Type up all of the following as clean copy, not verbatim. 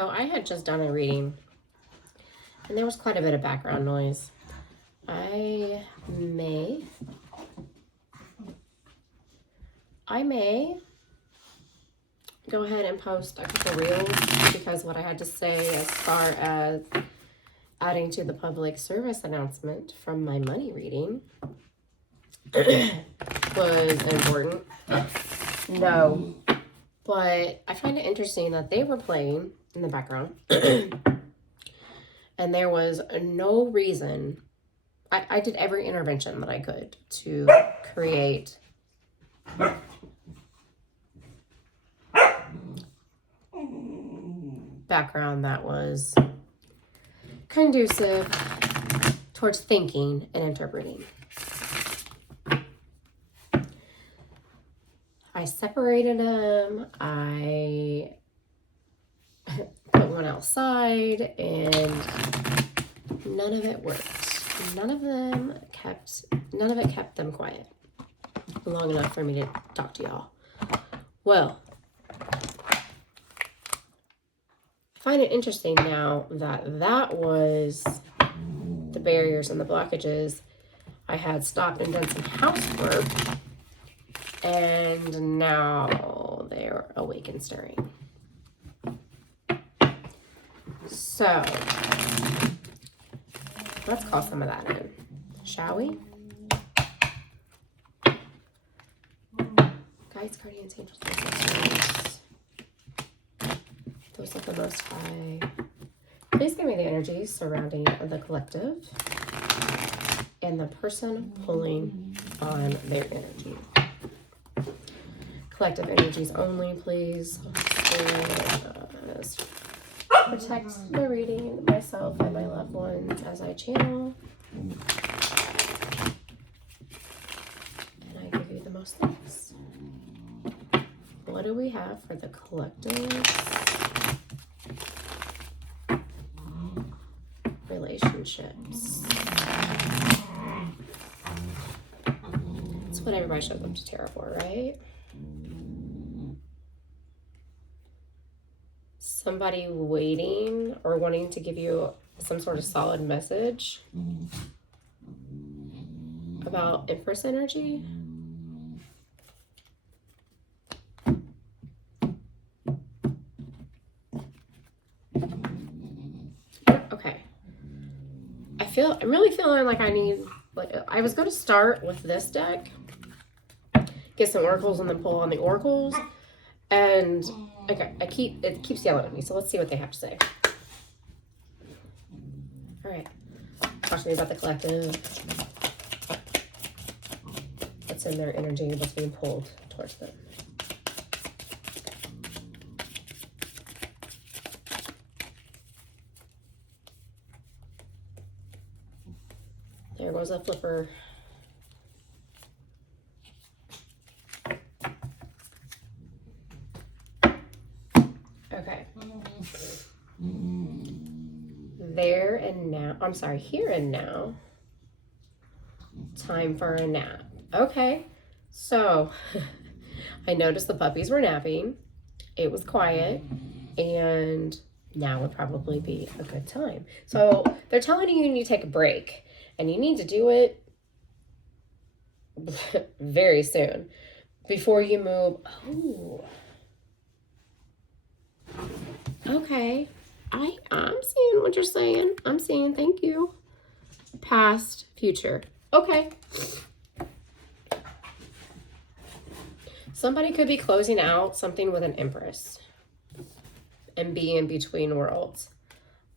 So I had just done a reading, and there was quite a bit of background noise. I may go ahead and post a couple reels, because what I had to say as far as adding to the public service announcement from my money reading was important. No. But I find it interesting that they were playing in the background and there was no reason. I did every intervention that I could to create background that was conducive towards thinking and interpreting. I separated them. I put one outside, and none of it worked. None of it kept them quiet long enough for me to talk to y'all. Well, I find it interesting now that was the barriers and the blockages. I had stopped and done some housework, and now they're awake and stirring. So let's call some of that in, shall we? Guides, guardians, angels, ancestors, those of the Most High, please give me the energy surrounding the collective and the person pulling on their energy. Collective energies only, please. Protect the reading, myself and my loved ones as I channel. And I give you the most thanks. What do we have for the collective relationships? That's what everybody shows up to tarot for, right? Somebody waiting or wanting to give you some sort of solid message about Empress energy. Okay. I'm really feeling like I was going to start with this deck, get some oracles and then pull on the oracles. And okay, it keeps yelling at me, so let's see what they have to say. All right, talk to me about the collective. What's in their energy? What's being pulled towards them? There goes a flipper. Okay. There and now. I'm sorry, here and now. Time for a nap. Okay. So, I noticed the puppies were napping. It was quiet. And now would probably be a good time. So, they're telling you need to take a break. And you need to do it very soon. Before you move. Oh. Okay, I'm seeing what you're saying. I'm seeing thank you. Past, future. Okay. Somebody could be closing out something with an Empress and be in between worlds.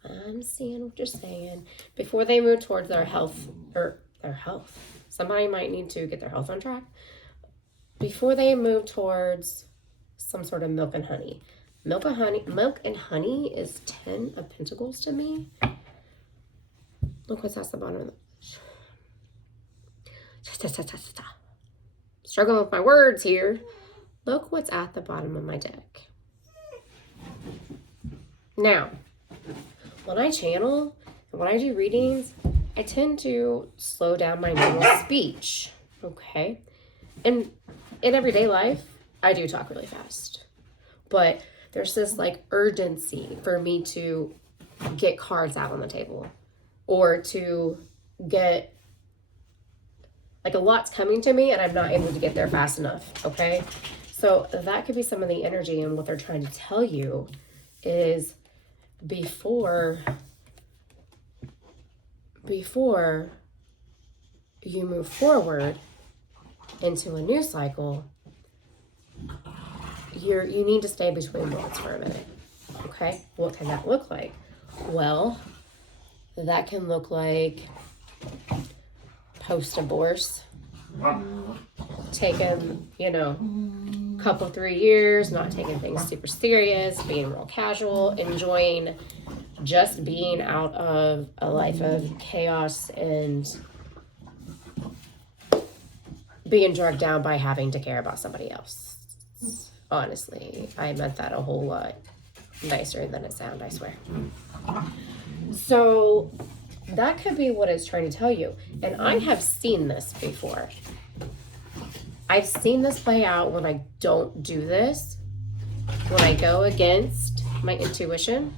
I'm seeing what you're saying. Before they move towards their health. Somebody might need to get their health on track. Before they move towards some sort of milk and honey. Milk and honey is 10 of Pentacles to me. Look what's at the bottom of the... Struggling with my words here. Look what's at the bottom of my deck. Now, when I channel and when I do readings, I tend to slow down my normal speech. Okay? And in everyday life, I do talk really fast. But There's this like urgency for me to get cards out on the table, or to get, like, a lot's coming to me and I'm not able to get there fast enough, okay? So that could be some of the energy, and what they're trying to tell you is before you move forward into a new cycle, you need to stay between worlds for a minute, okay? What can that look like? Well, that can look like post-divorce, taking, couple 3 years, not taking things super serious, being real casual, enjoying just being out of a life of chaos and being drugged down by having to care about somebody else. Honestly, I meant that a whole lot nicer than it sounded, I swear. So that could be what it's trying to tell you. And I have seen this before. I've seen this play out when I don't do this, when I go against my intuition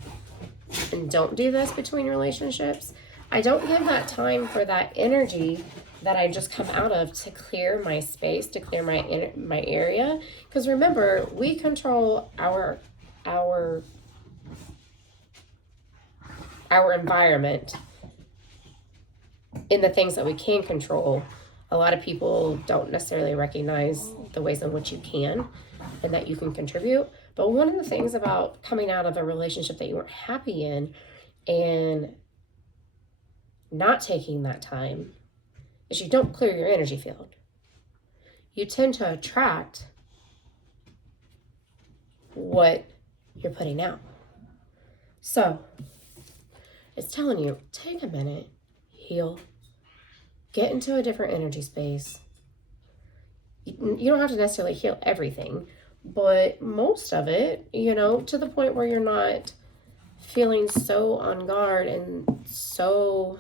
and don't do this between relationships. I don't give that time for that energy that I just come out of to clear my space, to clear my area. Because remember, we control our environment in the things that we can control. A lot of people don't necessarily recognize the ways in which you can and that you can contribute. But one of the things about coming out of a relationship that you weren't happy in and not taking that time is you don't clear your energy field. You tend to attract what you're putting out. So it's telling you, take a minute, heal, get into a different energy space. You don't have to necessarily heal everything, but most of it, to the point where you're not feeling so on guard and so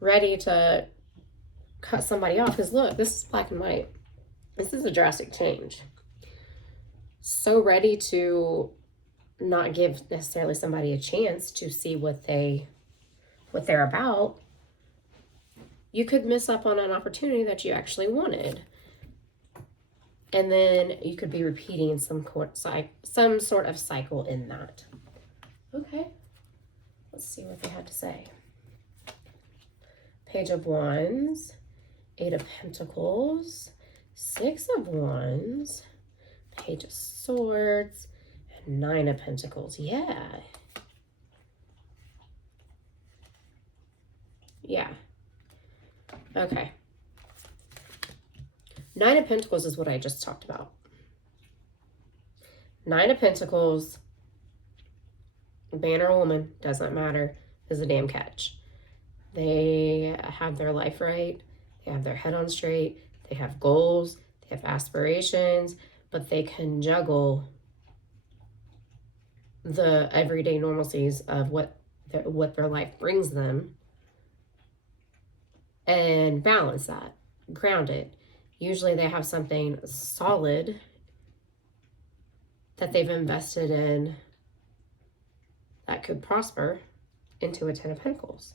ready to cut somebody off. Because look, this is black and white. This is a drastic change. So ready to not give necessarily somebody a chance to see what they're about. You could miss up on an opportunity that you actually wanted. And then you could be repeating some sort of cycle in that. Okay, let's see what they have to say. Page of Wands, 8 of Pentacles, 6 of Wands, Page of Swords, and 9 of Pentacles. Yeah. Okay. 9 of Pentacles is what I just talked about. 9 of Pentacles, man or woman, doesn't matter, is a damn catch. They have their life right. They have their head on straight. They have goals. They have aspirations, but they can juggle the everyday normalcies of what their life brings them and balance that, ground it. Usually they have something solid that they've invested in that could prosper into a 10 of Pentacles.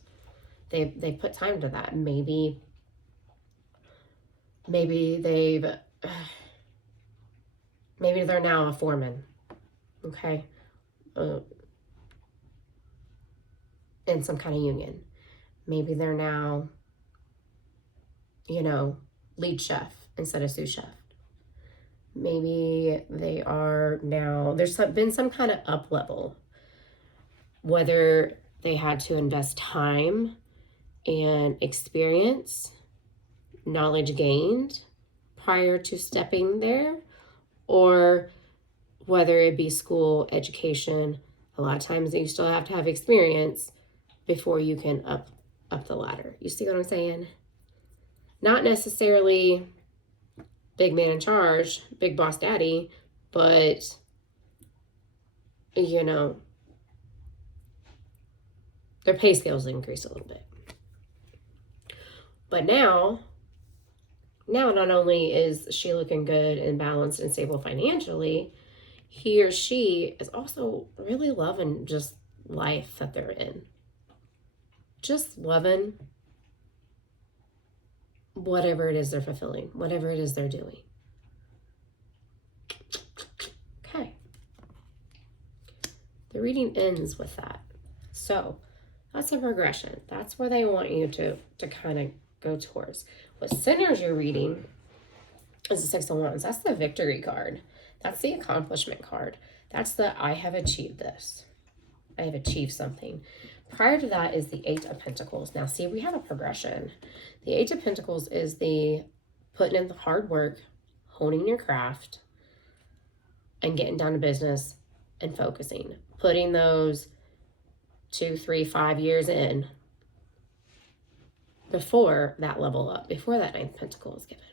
They put time to that. Maybe they're now a foreman, okay, in some kind of union. Maybe they're now, lead chef instead of sous chef. Maybe they are now, there's been some kind of up level, whether they had to invest time and experience, knowledge gained prior to stepping there, or whether it be school, education. A lot of times you still have to have experience before you can up the ladder. You see what I'm saying? Not necessarily big man in charge, big boss daddy, but, their pay scales increase a little bit. But now not only is she looking good and balanced and stable financially, he or she is also really loving just life that they're in. Just loving whatever it is they're fulfilling, whatever it is they're doing. Okay. The reading ends with that. So that's a progression. That's where they want you to kind of go towards. What centers your reading is the Six of Wands. That's the victory card. That's the accomplishment card. That's the I have achieved this. I have achieved something. Prior to that is the Eight of Pentacles. Now, see, we have a progression. The Eight of Pentacles is the putting in the hard work, honing your craft, and getting down to business and focusing. Putting those 2, 3, 5 years in before that level up, before that Ninth Pentacle is given.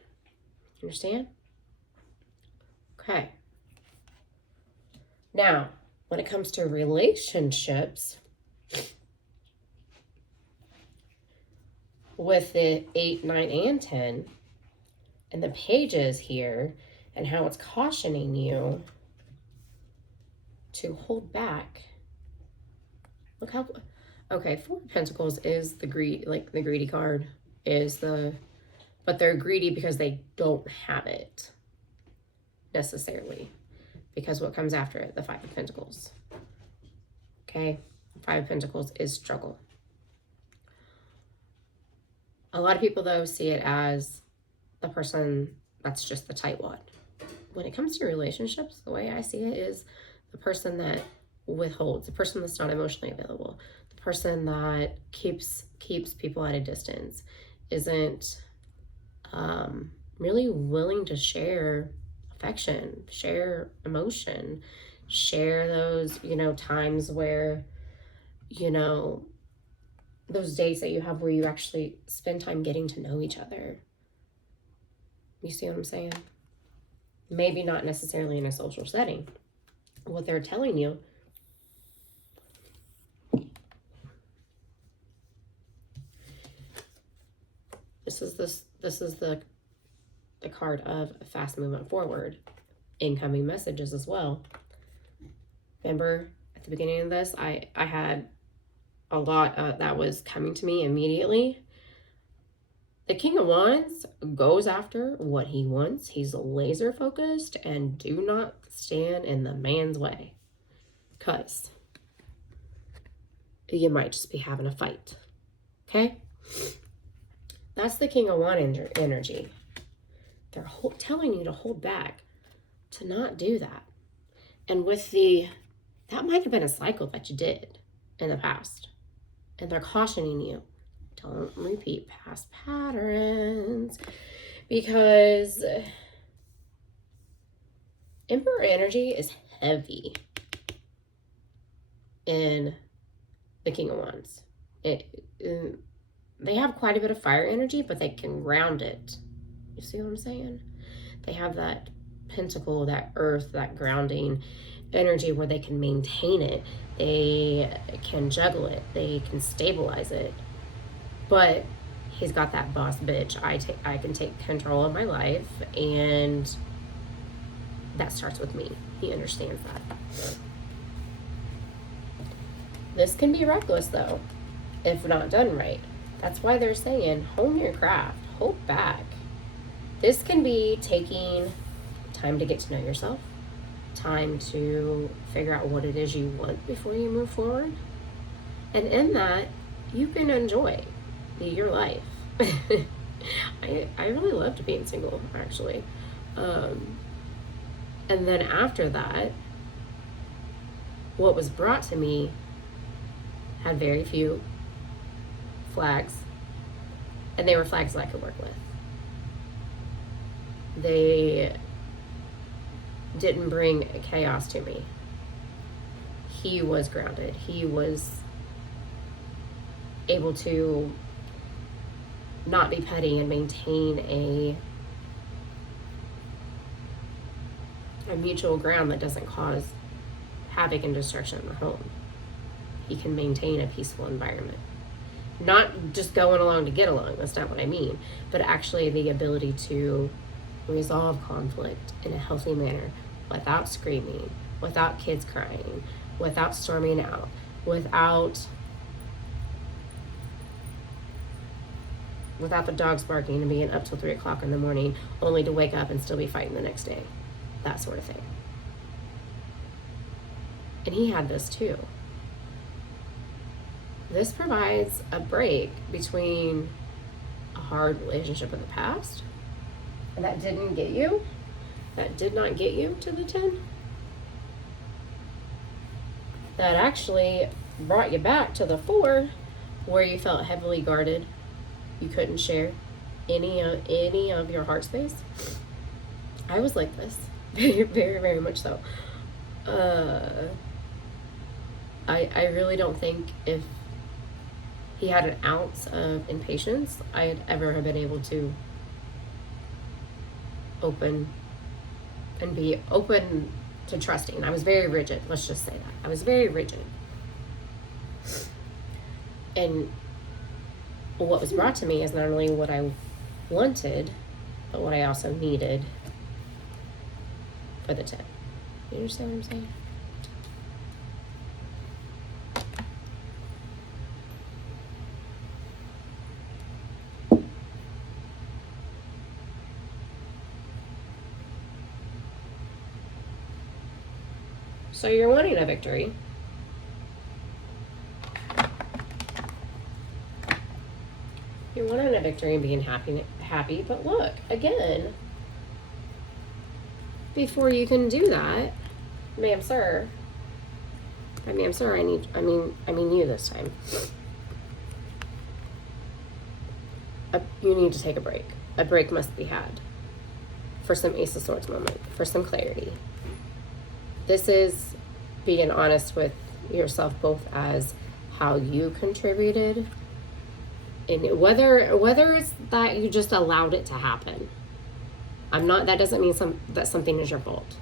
Understand? Okay. Now, when it comes to relationships, with the 8, 9, and 10, and the pages here, and how it's cautioning you to hold back. Look how, okay, Four of Pentacles is the greedy card, but they're greedy because they don't have it necessarily, because what comes after it, the Five of Pentacles. Okay, Five of Pentacles is struggle. A lot of people, though, see it as the person that's just the tightwad. When it comes to relationships, the way I see it is the person that withholds, the person that's not emotionally available, the person that keeps people at a distance, isn't really willing to share affection, share emotion, share those, times where, those days that you have where you actually spend time getting to know each other. You see what I'm saying? Maybe not necessarily in a social setting. What they're telling you this is the card of fast movement forward, incoming messages as well. Remember at the beginning of this, I had a lot that was coming to me immediately. The King of Wands goes after what he wants. He's laser focused, and do not stand in the man's way, because you might just be having a fight. Okay? That's the King of Wands energy. They're telling you to hold back, to not do that. And with that might have been a cycle that you did in the past. And they're cautioning you, don't repeat past patterns, because Emperor energy is heavy in the King of Wands. They have quite a bit of fire energy, but they can ground it. You see what I'm saying? They have that pentacle, that earth, that grounding energy where they can maintain it. They can juggle it. They can stabilize it. But he's got that boss bitch. I can take control of my life, and that starts with me. He understands that. This can be reckless, though, if not done right. That's why they're saying hone your craft, hold back. This can be taking time to get to know yourself, time to figure out what it is you want before you move forward. And in that, you can enjoy your life. I really loved being single, actually. And then after that, what was brought to me had very few flags, and they were flags that I could work with. They didn't bring chaos to me. He was grounded. He was able to not be petty and maintain a mutual ground that doesn't cause havoc and destruction in the home. He can maintain a peaceful environment. Not just going along to get along, that's not what I mean, but actually the ability to resolve conflict in a healthy manner without screaming, without kids crying, without storming out, without the dogs barking and being up till 3 o'clock in the morning, only to wake up and still be fighting the next day. That sort of thing. And he had this too. This provides a break between a hard relationship in the past that did not get you to the 10, that actually brought you back to the 4, where you felt heavily guarded. You couldn't share any of your heart space. I was like this, very, very, very much so. I really don't think if he had an ounce of impatience, I'd ever have been able to open and be open to trusting. I was very rigid. Let's just say that. I was very rigid. And what was brought to me is not only what I wanted, but what I also needed for the 10. You understand what I'm saying? So you're wanting a victory. You're wanting a victory and being happy, but look, again, before you can do that, ma'am, sir, I mean you this time. You need to take a break. A break must be had for some Ace of Swords moment, for some clarity. This is being honest with yourself, both as how you contributed, and whether it's that you just allowed it to happen. That doesn't mean that something is your fault.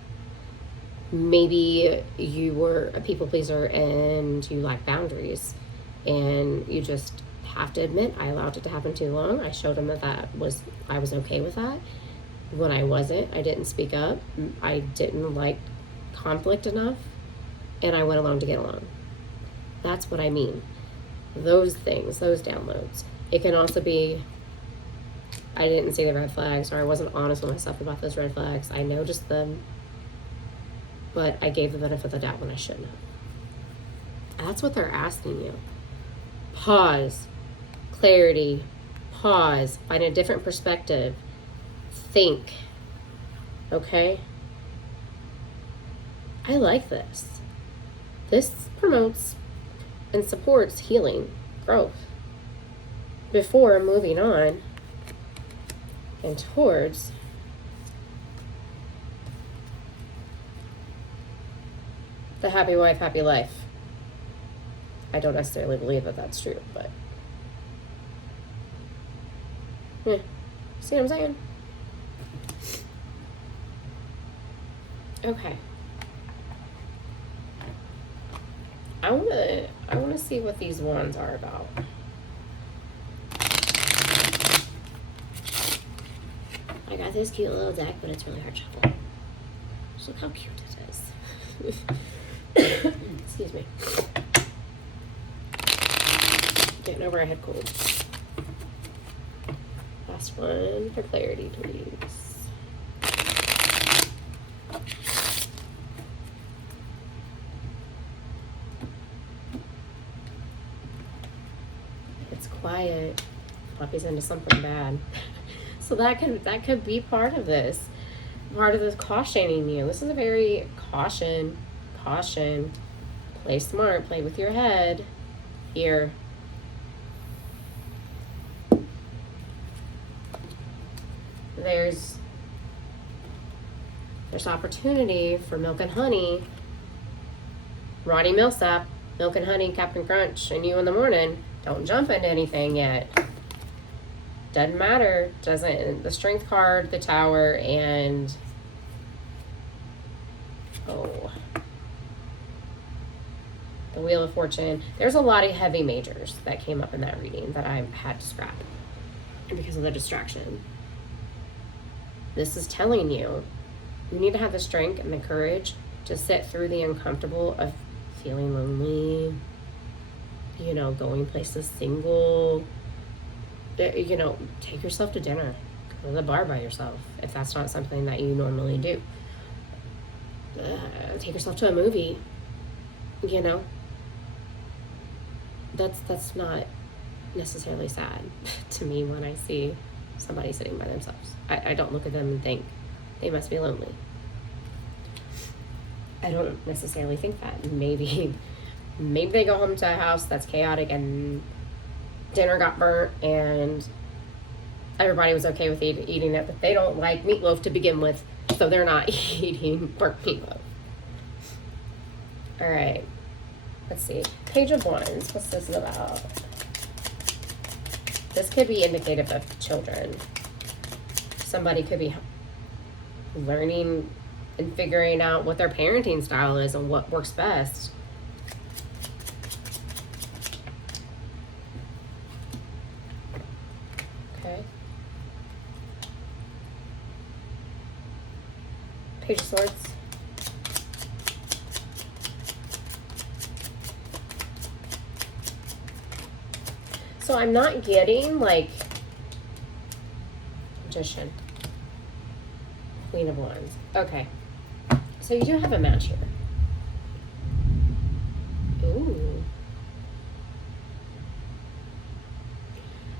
Maybe you were a people pleaser and you lack boundaries, and you just have to admit, I allowed it to happen too long. I showed him that I was okay with that. When I wasn't, I didn't speak up. I didn't like conflict enough, and I went along to get along. That's what I mean. Those things, those downloads. It can also be, I didn't see the red flags, or I wasn't honest with myself about those red flags. I noticed them, but I gave the benefit of the doubt when I shouldn't have. That's what they're asking you. Pause. Clarity. Pause. Find a different perspective. Think. Okay? I like this. This promotes and supports healing, growth, before moving on and towards the happy wife, happy life. I don't necessarily believe that that's true, but yeah. See what I'm saying? Okay. I wanna see what these wands are about. I got this cute little deck, but it's really hard to shuffle. Just look how cute it is. Excuse me. Getting over a head cold. Last one for clarity, please. It's quiet. Puppy's into something bad. So that could be part of this. Part of this cautioning you. This is a very caution. Play smart, play with your head. Here. There's opportunity for milk and honey. Ronnie Millsap, milk and honey, Captain Crunch, and you in the morning. Don't jump into anything yet. Doesn't matter. The Strength card, the Tower, and the Wheel of Fortune. There's a lot of heavy majors that came up in that reading that I had to scrap because of the distraction. This is telling you need to have the strength and the courage to sit through the uncomfortable of feeling lonely, you know, going places single, you know, take yourself to dinner, go to the bar by yourself if that's not something that you normally do. Take yourself to a movie, you know. That's not necessarily sad to me when I see somebody sitting by themselves. I don't look at them and think they must be lonely. I don't necessarily think that. Maybe they go home to a house that's chaotic and dinner got burnt and everybody was okay with eating it, but they don't like meatloaf to begin with, so they're not eating burnt meatloaf. All right, let's see. Page of Wands. What's this about? This could be indicative of children. Somebody could be learning and figuring out what their parenting style is and what works best. Okay. Page of Swords. So I'm not getting like Magician, Queen of Wands. Okay. So you do have a match here. Ooh.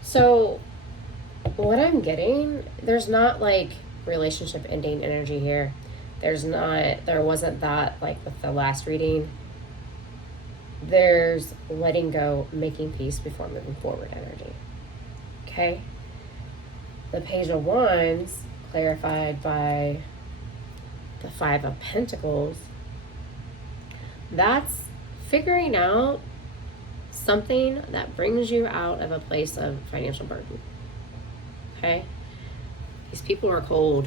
So what I'm getting, there's not like relationship ending energy here. There wasn't that like with the last reading. There's letting go, making peace before moving forward energy. Okay? The Page of Wands, clarified by the Five of Pentacles, that's figuring out something that brings you out of a place of financial burden. Okay? These people are cold.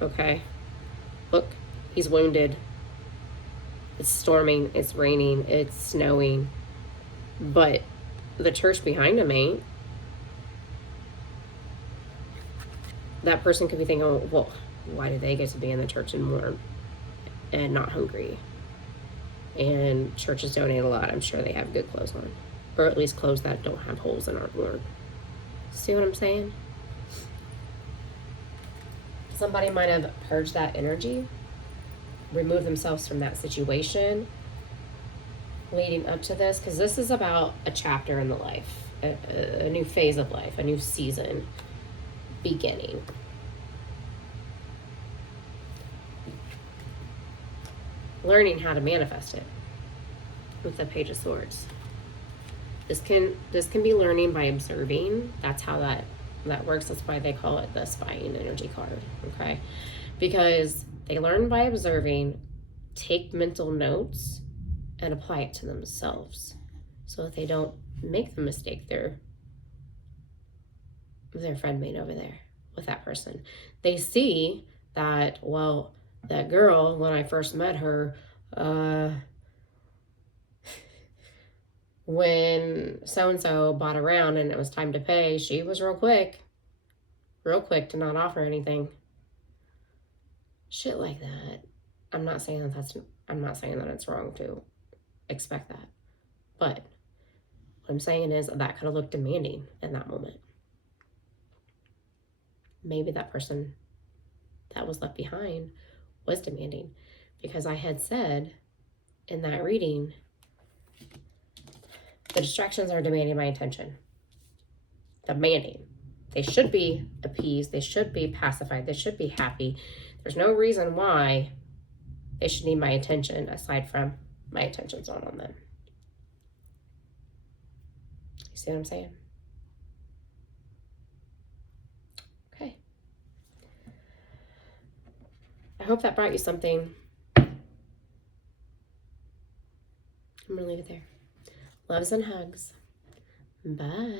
Okay? Look, he's wounded. It's storming, it's raining, it's snowing. But the church behind him ain't. That person could be thinking, oh, well, why do they get to be in the church and warm and not hungry? And churches donate a lot. I'm sure they have good clothes on. Or at least clothes that don't have holes and aren't worn. See what I'm saying? Somebody might have purged that energy, remove themselves from that situation leading up to this, because this is about a chapter in the life, a new phase of life, a new season beginning. Learning how to manifest it with the Page of Swords. This can be learning by observing. That's how that works. That's why they call it the spying energy card, okay? Because they learn by observing, take mental notes, and apply it to themselves so that they don't make the mistake their friend made over there with that person. They see that, well, that girl, when I first met her, when so-and-so bought around and it was time to pay, she was real quick to not offer anything. Shit like that. I'm not saying that it's wrong to expect that. But what I'm saying is that could have looked demanding in that moment. Maybe that person that was left behind was demanding, because I had said in that reading, the distractions are demanding my attention. Demanding. They should be appeased. They should be pacified. They should be happy. There's no reason why they should need my attention aside from my attention's not on them. You see what I'm saying? Okay. I hope that brought you something. I'm going to leave it there. Loves and hugs. Bye.